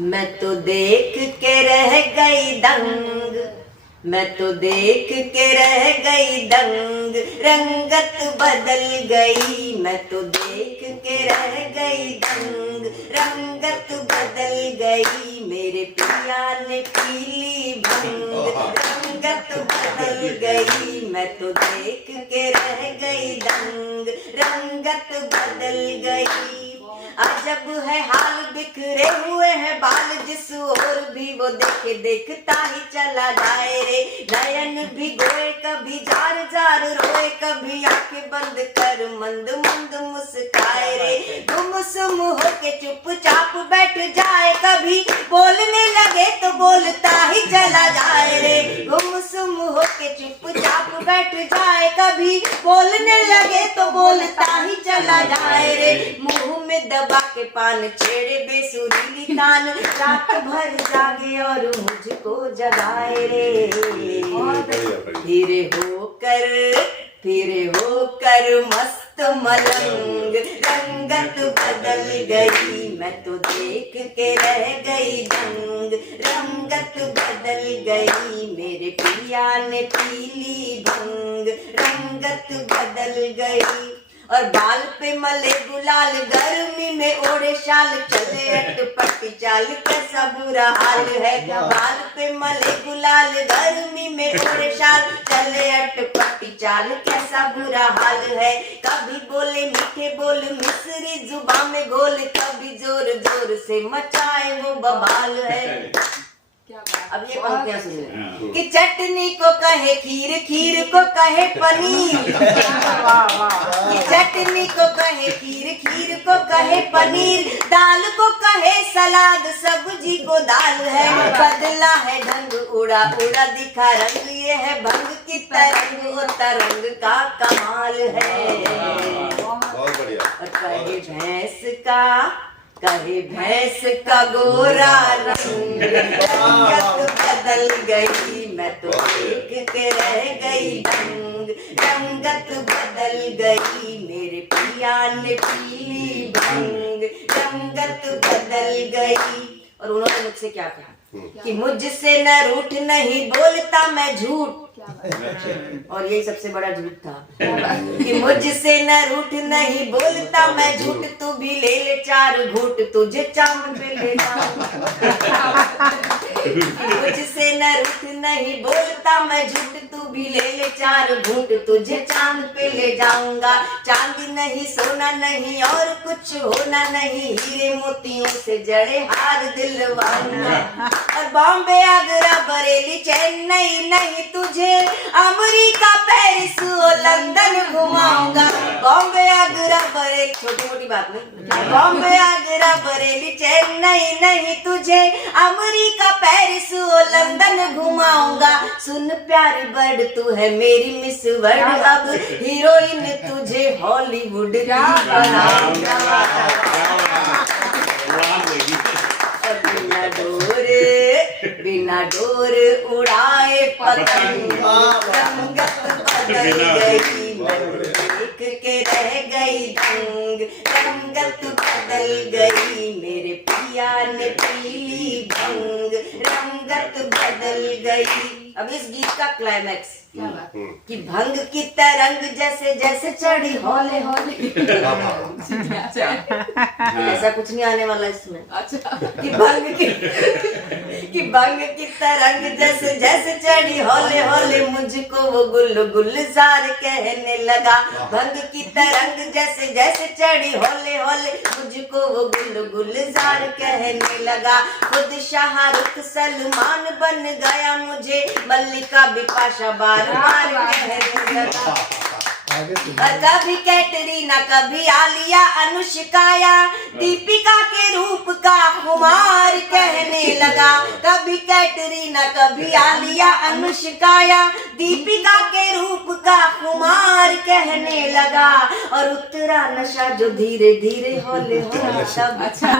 मैं तो देख के रह गई दंग, मैं तो देख के रह गई दंग, रंगत बदल गई। मैं तो देख के रह गई दंग, रंगत बदल गई। मेरे पिया ने पीली भंग, रंगत बदल गई। मैं तो देख के रह गई दंग, रंगत बदल गई। अजब है हाल, बिखरे हुए हैं बाल, जिस ओर भी वो देखे देखता ही चला जाए रे। नयन भी गोए, कभी जार जार रोए, कभी आंखें बंद कर मंद मंद मुस्काए रे। गुमसुम होके चुपचाप बैठ जाए, कभी बोलने लगे तो बोलता ही चला जाए रे। गुमसुम होके चुपचाप बैठ जाए, कभी बोलने लगे तो बोलता ही चला जाए रे। मुंह में दबा के पान छेड़े बेसुरीली तान, रात भर जागे और मुझको जगाए रे। फिर होकर मस्त मलंग, रंगत बदल गई। मैं तो देख के रह गई दंग, रंगत बदल गई। मेरे पिया ने पीली भंग, रंगत बदल गई। और बाल पे मले गुलाल, गर्मी में ओढ़े शाल, चले अटपटी चाल, कैसा बुरा हाल है। बाल पे मले गुलाल, गर्मी में ओढ़े शाल, चले अटपटी चाल, कैसा बुरा हाल है। कभी बोले मीठे बोल, मिस्री जुबान में घोल, कभी जोर जोर से मचाए वो बवाल है। अब ये पंक्तियां सुनिए कि चटनी को कहे खीर, खीर को कहे पनीर, कि चटनी को कहे खीर, खीर को कहे पनीर, दाल को कहे सलाद, सब्जी को दाल है। बदला है ढंग, उड़ा उड़ा दिखा रंग, ये है भंग की तरंग, वो तरंग का कमाल है। बहुत बढ़िया। कहे भैंस का गोरा रंग, रंगत बदल गई। मैं तो देख के रह गई दंग, रंगत बदल गई। मेरे पिया ने पीली भंग, रंगत बदल गई। और उन्होंने मुझसे क्या कहा कि मुझसे न रूठ, नहीं बोलता मैं झूठ। और यही सबसे बड़ा झूठ था कि मुझसे न रूठ, नहीं बोलता मैं झूठ। तू भी ले ले 4 घूंट, तुझे चांद पे ले जाऊंगा। मुझसे न रूठ, नहीं बोलता मैं झूठ, तू भी ले ले 4 घूंट, तुझे चांद पे ले जाऊंगा। चांदी नहीं, सोना नहीं, और कुछ होना नहीं, हीरे मोतियों से जड़े हार दिलवाऊंगा। और बॉम्बे, आगरा, बरेली, चेन्नई नहीं, तुझे अमेरिका, पेरिस, लंदन घुमाऊंगा। बॉम्बे, आगरा, बरेली, छोटी मोटी बात नहीं, बॉम्बे, आगरा, बरेली, चेन्नई नहीं, तुझे अमेरिका, पेरिस, लंदन घुमाऊंगा। सुन प्यारी बर्ड, तू है मेरी मिस वर्ल्ड, अब हीरोइन तुझे हॉलीवुड की बनाऊंगा। बिना डोर उड़ाए पतंग, रंगत बदल गई। मैं देख के रह गई दंग, रंगत बदल गई। मेरे पिया ने पीली भंग, रंगत बदल गई। अब इस गीत का क्लाइमैक्स कि भंग की तरंग जैसे जैसे चढ़ी हौले हौले। ऐसा कुछ नहीं आने वाला इसमें। अच्छा कि भंग की तरंग जैसे जैसे चढ़ी हौले हौले, मुझको वो गुलजार कहने लगा। भंग की तरंग जैसे जैसे चढ़ी हौले हौले, मुझको वो गुलजार कहने लगा। खुद शाहरुख सलमान बन गया मुझे, मल्लिका बिपाशा बार बार कहने लगा। कभी कैटरीना, कभी आलिया, अनुष्काया, दीपिका के रूप का खुमार कहने लगा। कभी कैटरीना, कभी आलिया, अनुष्काया, दीपिका के रूप का खुमार कहने लगा। और उतरा नशा जो धीरे धीरे हौले हौले सब। अच्छा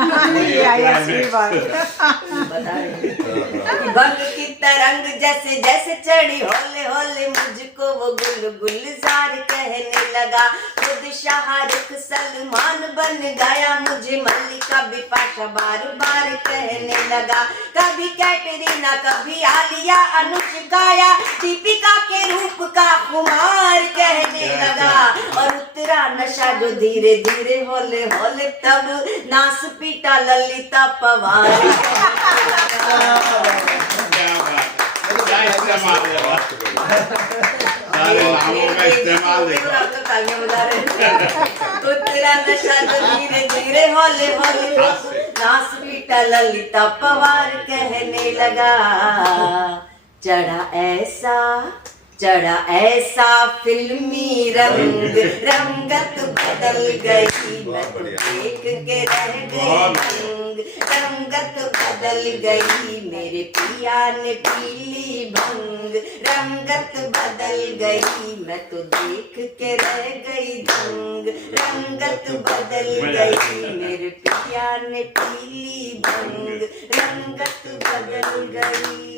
भंग की तरंग जैसे जैसे चढ़ी हौले हौले, मुझको वो गुलजार कहने लगा। खुद शाहरुख सलमान बन गया मुझे, मल्लिका बिपाशा बार बार कहने लगा। कभी कैटरीना कभी आलिया अनुष्का या दीपिका के रूप का खुमार कहने लगा। और उतरा नशा जो धीरे धीरे हौले हौले तब नास पीटा ललिता पवार। क्या इस्तेमाल है बात सारे नामों का इस्तेमाल देखो उतरा नशा जो धीरे धीरे हौले हौले नास पीटा ललिता पवार कहने लगा। चढ़ा ऐसा फिल्मी रंग रंगत बदल गई मैं तो देख के रह गई रंगत बदल गई मेरे पिया ने पीली भंग रंगत बदल गई मैं तो देख के रह गई दंग रंगत बदल गई मेरे पिया ने पीली भंग रंगत बदल गई।